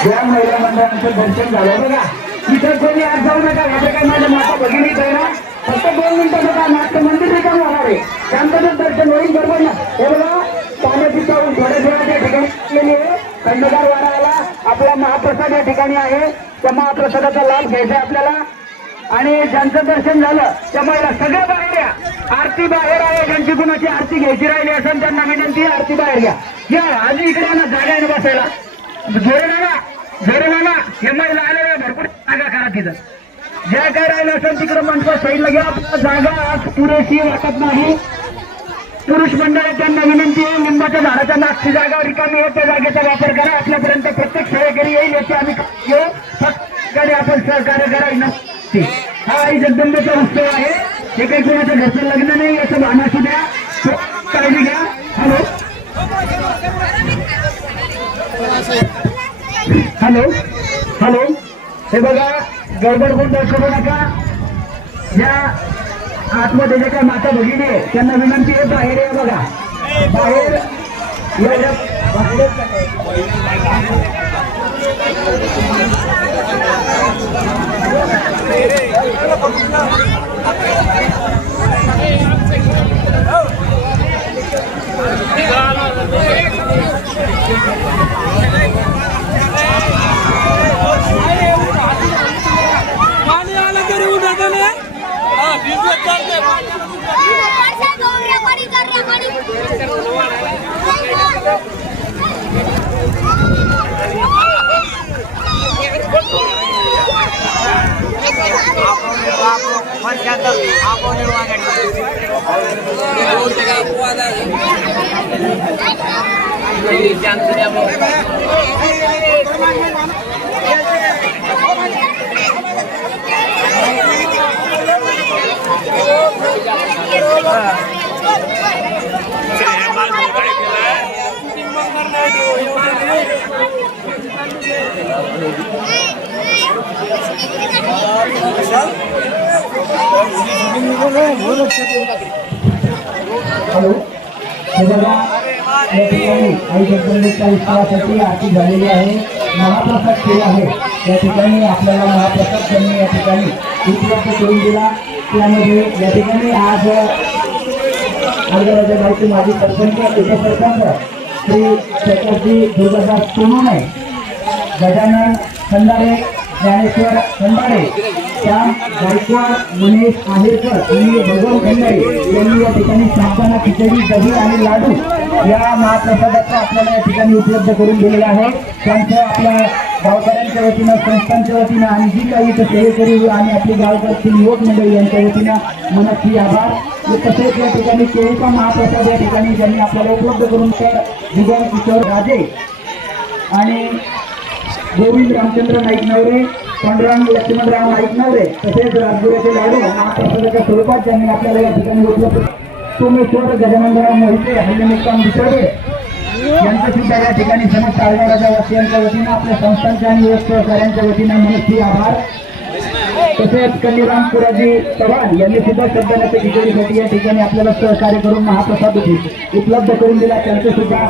या महिला मंडळांचं दर्शन झालं बघा इथं कोणी आज जाऊ नका याचं काय माझ्या माता भगिनीच आहे ना फक्त दोन मिनिटं बघा नाट्य मंदिर रिकाम होणार आहे शांततेत दर्शन होईल बरोबर ना हे बघा पाण्याची चावून थोड्या ठिकाणी खंडगार वारा आपला महाप्रसाद या ठिकाणी आहे. त्या महाप्रसादाचा लाभ घ्यायचा आपल्याला. आणि ज्यांचं दर्शन झालं त्या महिला सगळ्या बाहेर या. आरती बाहेर आहे ज्यांची कुणाची आरती घ्यायची राहिली असेल त्यांना विनंती आरती बाहेर घ्या या आज इकडे ना जागा आहे बसायला. जोरे ना जोरे ना हे महिला आलेल्या भरपूर जागा करा तिथं. ज्या काय राहिलं असेल तिकडे मंच साईडला घ्या जागा आज पुरेशी वाटत नाही. पुरुष मंडळ त्यांना विनंती आहे लिंबाच्या झाडाच्या नागची जागा रिकामी आहे. त्या जागेचा वापर करा. आपल्यापर्यंत प्रत्येक सेवेकरी येईल याची आम्ही येऊ घेऊ. आपण सहकार्य करा हा आई जगदंबेचा उत्सव आहे. हे काही कोणाच्या घरचं लग्न नाही याचं भान द्या. काळजी घ्या. हॅलो. हॅलो. हॅलो. हे बघा गडबड कोण दाखवू नका. या आतमध्ये जे काय माता भगिनी आहे त्यांना विनंती आहे बाहेर या बघा. बाहेर एवढ्या पाणी आलं तरी उठत नाही हा भिजवत चालते हॅलो? हे बघा या ठिकाणी आई जगदंबेच्या उत्सवासाठी आरती झालेली आहे. महाप्रसाद केला आहे. या ठिकाणी आपल्याला महाप्रसाद त्यांनी या ठिकाणी उपलब्ध करून दिला. त्यामध्ये या ठिकाणी आज आंध्रराजा गावचे माजी सरपंच उपसरपंच श्री चक्रवर्ती दुर्गादास सोनवणे गजानन खंडारे ज्ञानेश्वर खंडारे श्याम गायकवाड मुनेश आहेरकर आणि भगवान खंडारे यांनी या ठिकाणी सांगताना खिचडी दही आणि लाडू या महाप्रसादाचा आपल्याला या ठिकाणी उपलब्ध करून दिलेला आहे. त्यांचं आपल्या गावकऱ्यांच्या वतीनं संस्थांच्या वतीनं आणि जी काही इथं सेवेकरी आणि आपली गावकरची युवक मंडळी यांच्या वतीनं मनस्वी आभार. तसेच या ठिकाणी केळीचा महाप्रसाद या ठिकाणी ज्यांनी आपल्याला उपलब्ध करून दिला किशोर राजे आणि गोविंद रामचंद्र नाईक नवरे पांडुरंग लक्ष्मणराव नाईक नवरे तसेच राजगुराचे लाडू महाप्रसादाच्या स्वरूपात ज्यांनी आपल्याला या ठिकाणी उपलब्ध सोमेश्वर गजानंदराव मोहिते हल्लेमुक्काम विचारले यांचं या ठिकाणी समस्त आळगावराजा वासियांच्या वतीनं आपल्या संस्थांच्या आणि युवक सहकार्यांच्या वतीनं मनस्वी आभार. तसेच कन्नीराम पुराजी चव्हाण यांनी सुद्धा शब्दानाच्या खिचडीसाठी या ठिकाणी आपल्याला सहकार्य करून महाप्रसाद उपलब्ध करून दिला. त्यांचे सुद्धा